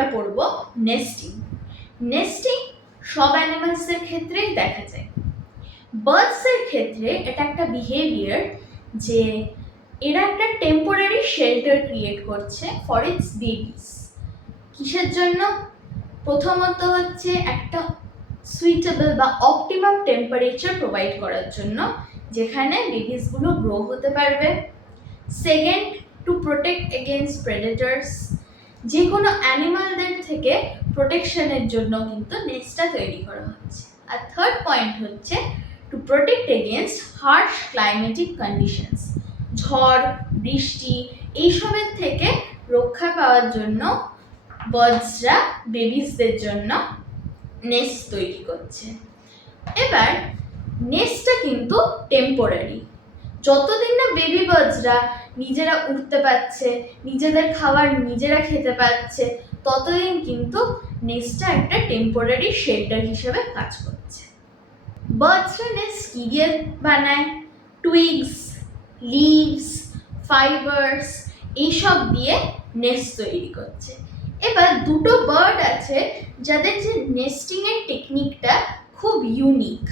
আমরা পড়ব nesting. Nesting সব অ্যানিমালসের ক্ষেত্রেই দেখা যায়। বার্ডসের ক্ষেত্রে এটা একটা বিহেভিয়ার যে এরা একটা টেম্পোরারি শেল্টার ক্রিয়েট করছে ফর ইটস বেবিস। কিসের জন্য? প্রথমত হচ্ছে একটা সুইটেবল বা অপটিমাম টেম্পারেচার প্রোভাইড করার জন্য যেখানে বেবিসগুলো গ্রো হতে পারবে। সেকেন্ড, টু প্রোটেক্ট এগেইনস্ট প্রেডেটরস, যে কোনো অ্যানিমালদের থেকে প্রোটেকশনের জন্য কিন্তু নেস্টটা তৈরি করা হচ্ছে। আর থার্ড পয়েন্ট হচ্ছে to protect against harsh climatic conditions, ঝড় বৃষ্টি এইসবের থেকে রক্ষা পাওয়ার জন্য বার্ডসরা বেবিসদের জন্য নেস্ট তৈরি করছে। এবার নেস্টটা কিন্তু টেম্পোরারি। যতদিন না বেবি বার্ডসরা নিজেরা উঠতে পারছে, নিজেদের খাবার নিজেরা খেতে পারছে, ততদিন কিন্তু নেস্টটা একটা টেম্পোরারি শেল্টার হিসেবে কাজ করছে। বার্ডসরা নেস্ট কি দিয়ে বানায়? টুইগস, লিভস, ফাইবার্স এইসব দিয়ে নেস্ট তৈরি করছে। এবার দুটো বার্ড আছে যাদের যে নেস্টিং এর টেকনিকটা খুব ইউনিক।